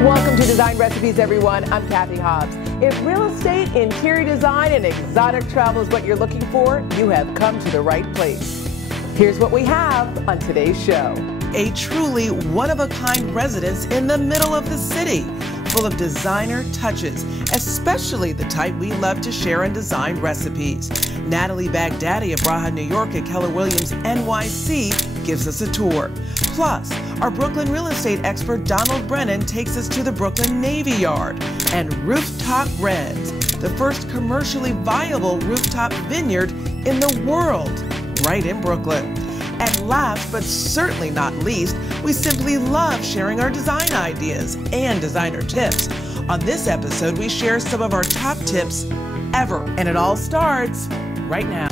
Welcome to Design Recipes, everyone. I'm Kathy Hobbs. If real estate, interior design, and exotic travel is what you're looking for, you have come to the right place. Here's what we have on today's show. A truly one-of-a-kind residence in the middle of the city, full of designer touches, especially the type we love to share in Design Recipes. Natalie Baghdadi of Brahma, New York at Keller Williams NYC gives us a tour. Plus, our Brooklyn real estate expert Donald Brennan takes us to the Brooklyn Navy Yard and Rooftop Reds, the first commercially viable rooftop vineyard in the world, right in Brooklyn. And last but certainly not least, we simply love sharing our design ideas and designer tips. On this episode, we share some of our top tips ever, and it all starts right now.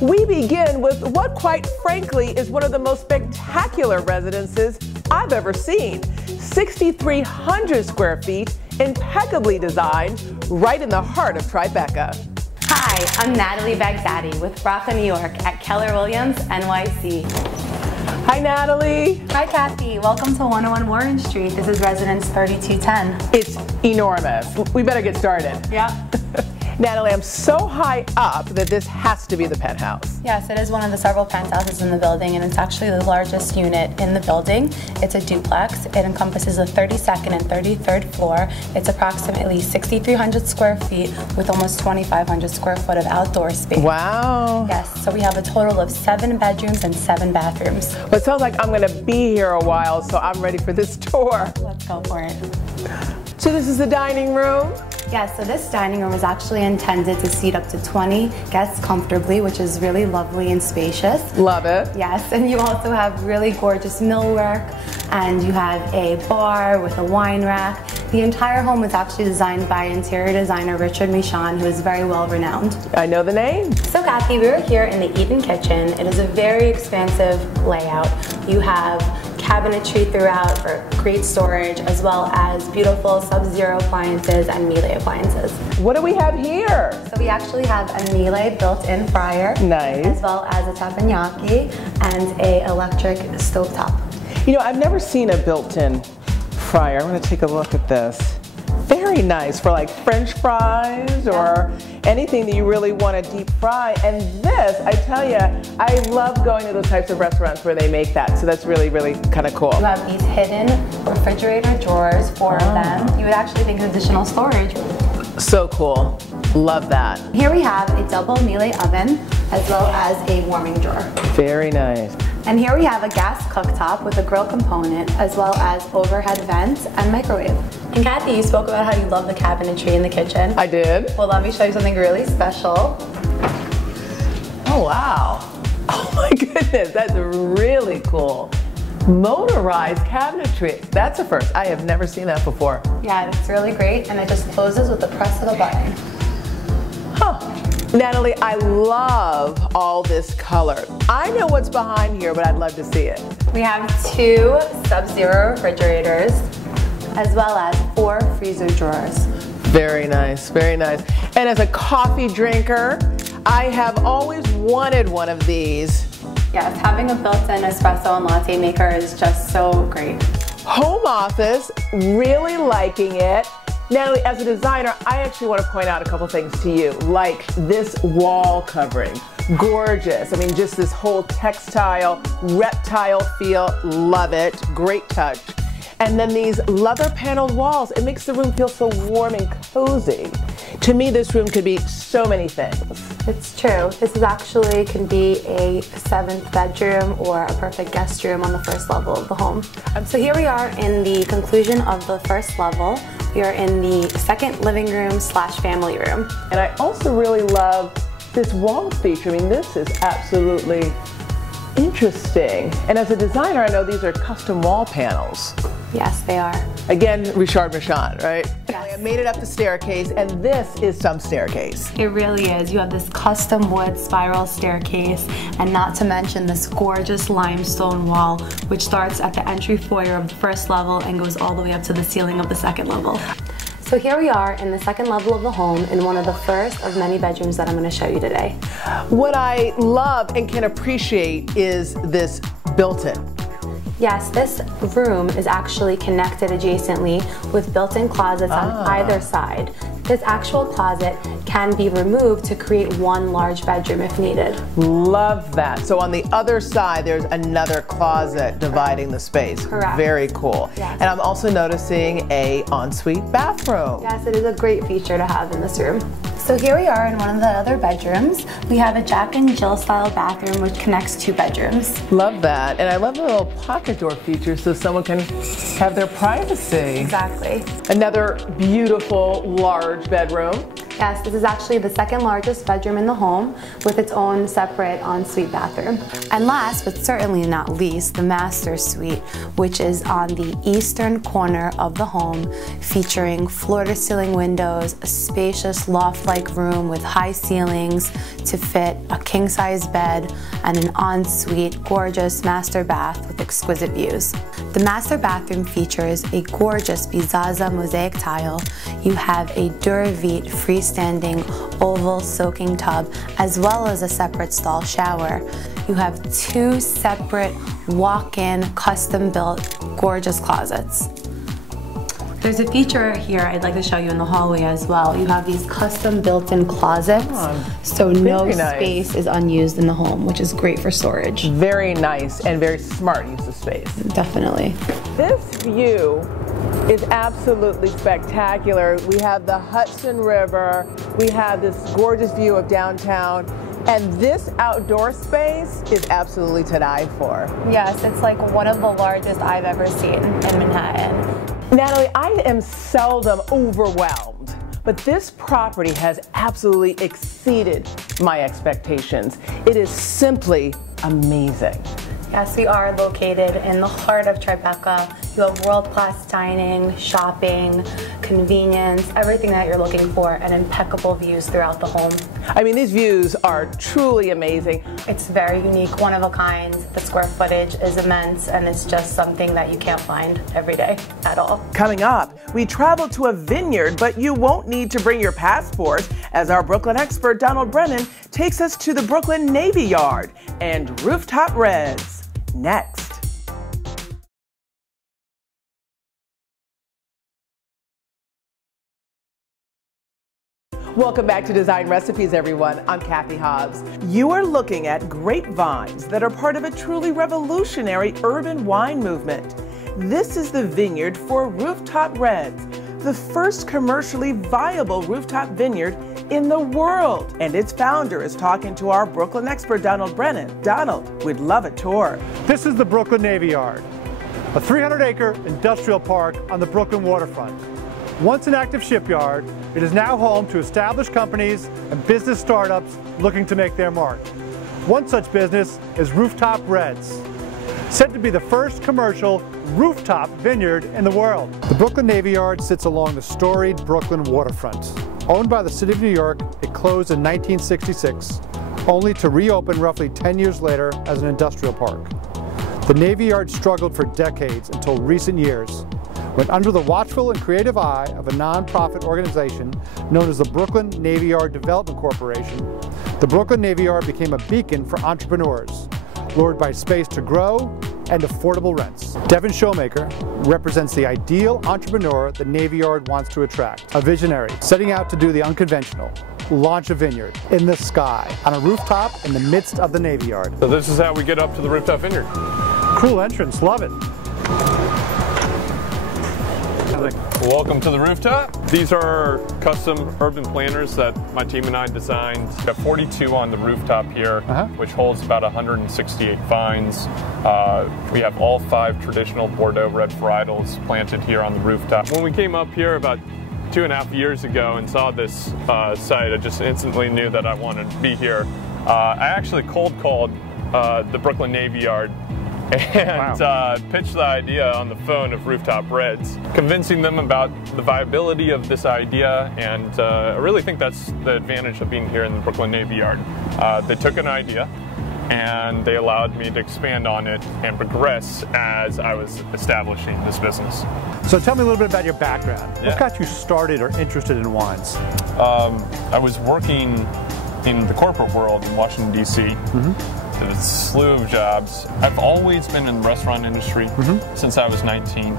We begin with what, quite frankly, is one of the most spectacular residences I've ever seen. 6,300 square feet, impeccably designed, right in the heart of Tribeca. Hi, I'm Natalie Baghdadi with Brooklyn, New York at Keller Williams NYC. Hi, Natalie. Hi, Kathy. Welcome to 101 Warren Street. This is residence 3210. It's enormous. We better get started. Yeah. Natalie, I'm so high up that this has to be the penthouse. Yes, it is one of the several penthouses in the building, and it's actually the largest unit in the building. It's a duplex. It encompasses the 32nd and 33rd floor. It's approximately 6,300 square feet with almost 2,500 square foot of outdoor space. Wow. Yes, so we have a total of 7 bedrooms and 7 bathrooms. Well, it sounds like I'm going to be here a while, so I'm ready for this tour. Let's go for it. So this is the dining room? Yeah, so this dining room is actually intended to seat up to 20 guests comfortably, which is really lovely and spacious. Love it. Yes, and you also have really gorgeous millwork, and you have a bar with a wine rack. The entire home was actually designed by interior designer Richard Michon, who is very well renowned. I know the name. So Kathy, we are here in the Eden kitchen. It is a very expansive layout. You have cabinetry throughout for great storage, as well as beautiful Sub-Zero appliances and Miele appliances. What do we have here? So we actually have a Miele built-in fryer, nice, as well as a teppanyaki and a electric stovetop. You know, I've never seen a built-in fryer. I'm going to take a look at this. Very nice for like French fries or anything that you really want to deep fry. And this, I tell you, I love going to those types of restaurants where they make that. So that's really, really kind of cool. You have these hidden refrigerator drawers, 4 of them. You would actually think of additional storage. So cool. Love that. Here we have a double Miele oven, as well as a warming drawer. Very nice. And here we have a gas cooktop with a grill component, as well as overhead vents and microwave. And Kathy, you spoke about how you love the cabinetry in the kitchen. I did. Well, let me show you something really special. Oh, wow. Oh my goodness, that's really cool. Motorized cabinetry. That's a first. I have never seen that before. Yeah, it's really great, and it just closes with the press of a button. Huh. Natalie, I love all this color. I know what's behind here, but I'd love to see it. We have 2 Sub-Zero refrigerators, as well as 4 freezer drawers. Very nice, very nice. And as a coffee drinker, I have always wanted one of these. Yes, having a built-in espresso and latte maker is just so great. Home office, really liking it. Natalie, as a designer, I actually want to point out a couple things to you, like this wall covering. Gorgeous. I mean, just this whole textile, reptile feel. Love it. Great touch. And then these leather paneled walls, it makes the room feel so warm and cozy. To me, this room could be so many things. It's true. This is actually can be a 7th bedroom or a perfect guest room on the first level of the home. So here we are in the conclusion of the first level. We are in the 2nd living room / family room. And I also really love this wall feature. I mean, this is absolutely interesting. And as a designer, I know these are custom wall panels. Yes, they are. Again, Richard Michon, right? Yes. I made it up the staircase, and this is some staircase. It really is. You have this custom wood spiral staircase, and not to mention this gorgeous limestone wall, which starts at the entry foyer of the first level and goes all the way up to the ceiling of the 2nd level. So here we are in the 2nd level of the home in one of the first of many bedrooms that I'm going to show you today. What I love and can appreciate is this built-in. Yes, this room is actually connected adjacently with built-in closets on either side. This actual closet can be removed to create one large bedroom if needed. Love that. So on the other side, there's another closet dividing the space. Correct. Very cool. Yes. And I'm also noticing a ensuite bathroom. Yes, it is a great feature to have in this room. So here we are in one of the other bedrooms. We have a Jack and Jill style bathroom which connects 2 bedrooms. Love that. And I love the little pocket door feature so someone can have their privacy. Exactly. Another beautiful large bedroom. Yes, this is actually the 2nd largest bedroom in the home with its own separate ensuite bathroom. And last but certainly not least, the master suite, which is on the eastern corner of the home, featuring floor-to-ceiling windows, a spacious loft-like room with high ceilings to fit a king-size bed, and an ensuite gorgeous master bath with exquisite views. The master bathroom features a gorgeous Bizaza mosaic tile. You have a Duravit freestanding oval soaking tub, as well as a separate stall shower. You have 2 separate walk-in, custom-built, gorgeous closets. There's a feature here I'd like to show you in the hallway as well. You have these custom built-in closets, so no space is unused in the home, which is great for storage. Very nice and very smart use of space. Definitely. This view is absolutely spectacular. We have the Hudson River, we have this gorgeous view of downtown, and this outdoor space is absolutely to die for. Yes, it's like one of the largest I've ever seen in Manhattan. Natalie, I am seldom overwhelmed, but this property has absolutely exceeded my expectations. It is simply amazing. Yes, we are located in the heart of Tribeca. You have world-class dining, shopping, convenience, everything that you're looking for, and impeccable views throughout the home. I mean, these views are truly amazing. It's very unique, one of a kind. The square footage is immense, and it's just something that you can't find every day at all. Coming up, we travel to a vineyard, but you won't need to bring your passport, as our Brooklyn expert Donald Brennan takes us to the Brooklyn Navy Yard and Rooftop Reds. Next. Welcome back to Design Recipes, everyone. I'm Kathy Hobbs. You are looking at grapevines that are part of a truly revolutionary urban wine movement. This is the vineyard for Rooftop Reds, the first commercially viable rooftop vineyard in the world. And its founder is talking to our Brooklyn expert, Donald Brennan. Donald, we'd love a tour. This is the Brooklyn Navy Yard, a 300-acre industrial park on the Brooklyn waterfront. Once an active shipyard, it is now home to established companies and business startups looking to make their mark. One such business is Rooftop Reds, said to be the first commercial rooftop vineyard in the world. The Brooklyn Navy Yard sits along the storied Brooklyn waterfront. Owned by the City of New York, it closed in 1966, only to reopen roughly 10 years later as an industrial park. The Navy Yard struggled for decades until recent years, when under the watchful and creative eye of a non-profit organization known as the Brooklyn Navy Yard Development Corporation, the Brooklyn Navy Yard became a beacon for entrepreneurs, lured by space to grow and affordable rents. Devin Showmaker represents the ideal entrepreneur the Navy Yard wants to attract. A visionary setting out to do the unconventional, launch a vineyard in the sky on a rooftop in the midst of the Navy Yard. So this is how we get up to the Rooftop Vineyard. Cool entrance, love it. Welcome to the rooftop. These are custom urban planners that my team and I designed. We have 42 on the rooftop here, which holds about 168 vines. We have all 5 traditional Bordeaux red varietals planted here on the rooftop. When we came up here about 2.5 years ago and saw this site, I just instantly knew that I wanted to be here. I actually cold called the Brooklyn Navy Yard and pitched the idea on the phone of Rooftop Reds, convincing them about the viability of this idea, and I really think that's the advantage of being here in the Brooklyn Navy Yard. They took an idea and they allowed me to expand on it and progress as I was establishing this business. So tell me a little bit about your background. Yeah. What got you started or interested in wines? I was working in the corporate world in Washington, D.C., did a slew of jobs. I've always been in the restaurant industry since I was 19.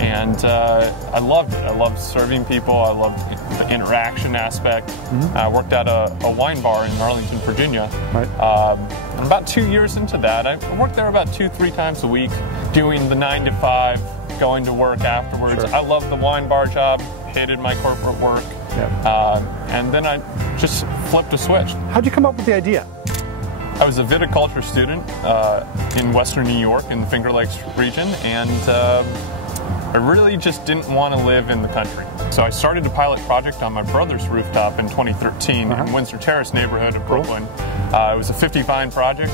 And I loved it. I loved serving people. I loved the interaction aspect. I worked at a wine bar in Arlington, Virginia. Right. And about 2 years into that, I worked there about 2-3 times a week, doing the 9 to 5, going to work afterwards. Sure. I loved the wine bar job, hated my corporate work. And then I just flipped a switch. How'd you come up with the idea? I was a viticulture student in Western New York in the Finger Lakes region, and I really just didn't want to live in the country. So I started a pilot project on my brother's rooftop in 2013 in Windsor Terrace neighborhood of Brooklyn. It was a 50 vine project,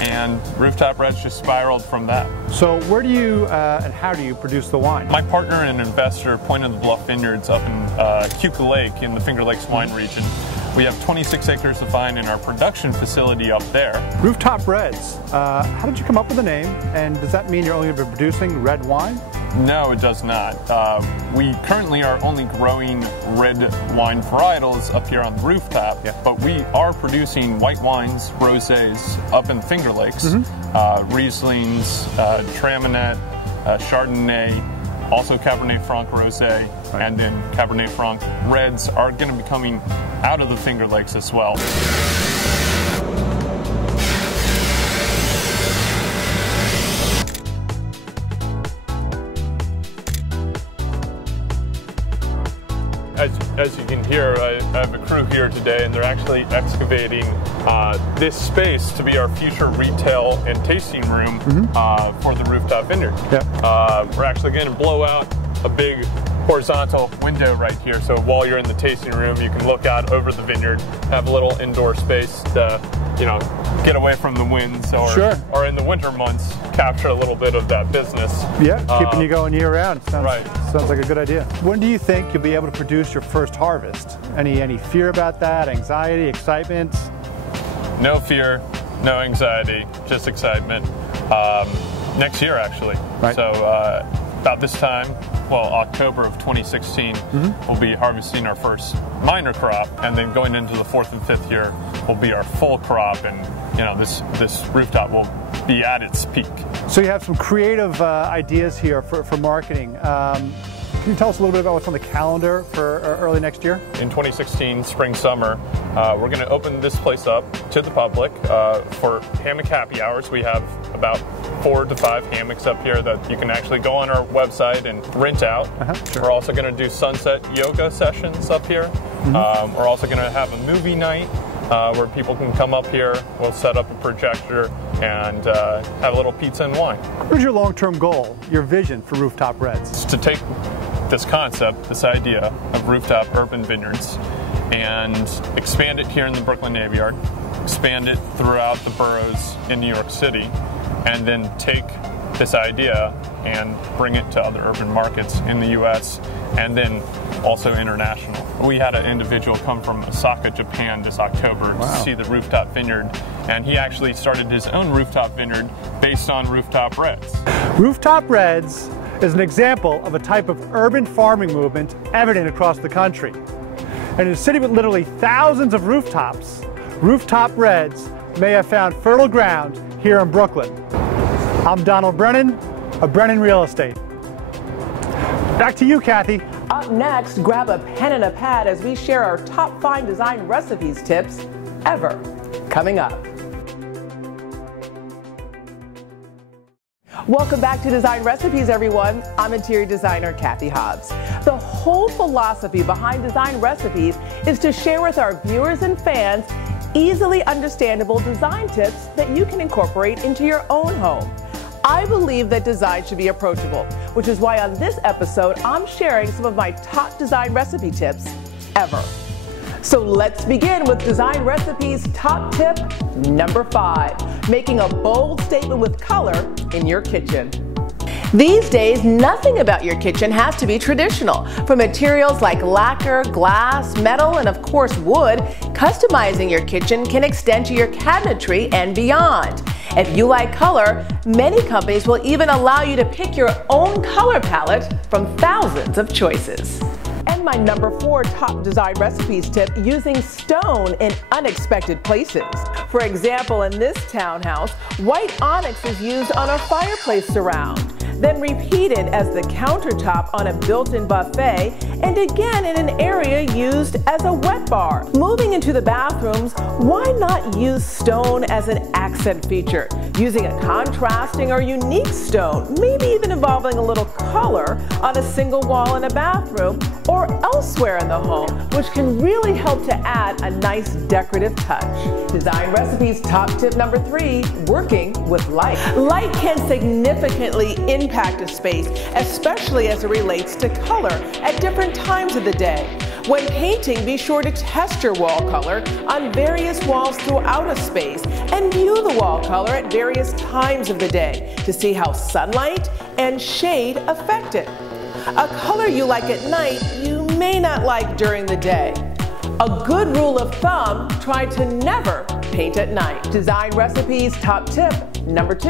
and Rooftop Reds just spiraled from that. So where do you and how do you produce the wine? My partner and investor, Point of the Bluff Vineyards up in Keuka Lake in the Finger Lakes wine region. We have 26 acres of vine in our production facility up there. Rooftop Reds. How did you come up with the name? And does that mean you're only going to be producing red wine? No, it does not. We currently are only growing red wine varietals up here on the rooftop, but we are producing white wines, rosés up in Finger Lakes, Rieslings, Traminette, Chardonnay, also Cabernet Franc Rosé, and then Cabernet Franc Reds are going to be coming out of the Finger Lakes as well. As you can hear, I have a crew here today, and they're actually excavating this space to be our future retail and tasting room for the Rooftop Vineyard. We're actually going to blow out a big horizontal window right here, so while you're in the tasting room, you can look out over the vineyard, have a little indoor space to, you know, get away from the winds, or in the winter months, capture a little bit of that business. Yeah, keeping you going year round. Sounds like a good idea. When do you think you'll be able to produce your first harvest? Any fear about that? Anxiety, excitement? No fear, no anxiety, just excitement. Next year, actually. So about this time, well, October of 2016, we'll be harvesting our first minor crop, and then going into the 4th and 5th year will be our full crop, and you know, this rooftop will be at its peak. So you have some creative ideas here for marketing. Can you tell us a little bit about what's on the calendar for early next year? In 2016, spring, summer, we're going to open this place up to the public for hammock happy hours. We have about 4 to 5 hammocks up here that you can actually go on our website and rent out. We're also going to do sunset yoga sessions up here. We're also going to have a movie night where people can come up here. We'll set up a projector and have a little pizza and wine. What's your long-term goal, your vision for Rooftop Reds? It's to take this concept, this idea of rooftop urban vineyards, and expand it here in the Brooklyn Navy Yard, expand it throughout the boroughs in New York City, and then take this idea and bring it to other urban markets in the U.S. and then also international. We had an individual come from Osaka, Japan this October to see the Rooftop Vineyard, and he actually started his own rooftop vineyard based on Rooftop Reds. Rooftop Reds is an example of a type of urban farming movement evident across the country. And in a city with literally thousands of rooftops, Rooftop Reds may have found fertile ground here in Brooklyn. I'm Donald Brennan of Brennan Real Estate. Back to you, Kathy. Up next, grab a pen and a pad as we share our top fine design recipes tips ever. Coming up. Welcome back to Design Recipes, everyone. I'm interior designer Kathy Hobbs. The whole philosophy behind Design Recipes is to share with our viewers and fans easily understandable design tips that you can incorporate into your own home. I believe that design should be approachable, which is why on this episode, I'm sharing some of my top design recipe tips ever. So let's begin with Design Recipes top tip number 5, making a bold statement with color in your kitchen. These days, nothing about your kitchen has to be traditional. From materials like lacquer, glass, metal, and of course wood, customizing your kitchen can extend to your cabinetry and beyond. If you like color, many companies will even allow you to pick your own color palette from thousands of choices. And And my number 4 top design recipes tip, using stone in unexpected places. For example, in this townhouse, white onyx is used on a fireplace surround, then repeated as the countertop on a built-in buffet, and again in an area used as a wet bar. Moving into the bathrooms, why not use stone as an accent feature? Using a contrasting or unique stone, maybe even involving a little color on a single wall in a bathroom or elsewhere in the home, which can really help to add a nice decorative touch. Design Recipes top tip number 3, working with light. Light can significantly impact a space, especially as it relates to color at different times of the day. When painting, be sure to test your wall color on various walls throughout a space and view the wall color at various times of the day to see how sunlight and shade affect it. A color you like at night, you may not like during the day. A good rule of thumb, try to never paint at night. Design Recipes top tip number 2,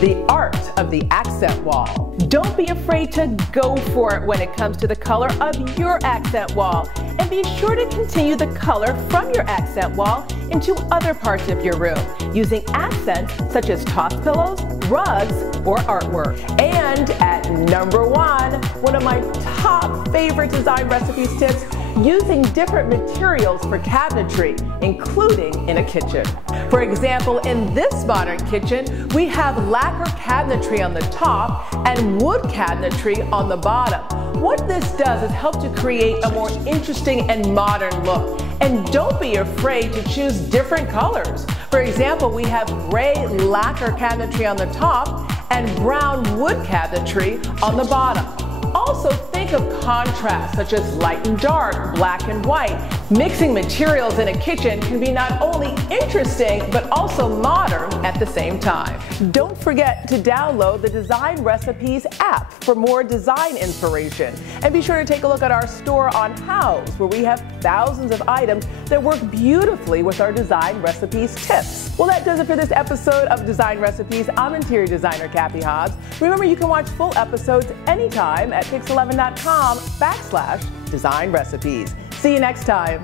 the art of the accent wall. Don't be afraid to go for it when it comes to the color of your accent wall, and be sure to continue the color from your accent wall into other parts of your room, using accents such as toss pillows, rugs, or artwork. And at number 1 of my top favorite Design Recipes tips, using different materials for cabinetry, including in a kitchen. For example, in this modern kitchen, we have lacquer cabinetry on the top and wood cabinetry on the bottom. What this does is help to create a more interesting and modern look. And don't be afraid to choose different colors. For example, we have gray lacquer cabinetry on the top and brown wood cabinetry on the bottom. Also think of contrast such as light and dark, black and white. Mixing materials in a kitchen can be not only interesting but also modern at the same time. Don't forget to download the Design Recipes app for more design inspiration. And be sure to take a look at our store on House, where we have thousands of items that work beautifully with our Design Recipes tips. Well, that does it for this episode of Design Recipes. I'm interior designer Kathy Hobbs. Remember, you can watch full episodes anytime at pix11.com/Design Recipes. See you next time.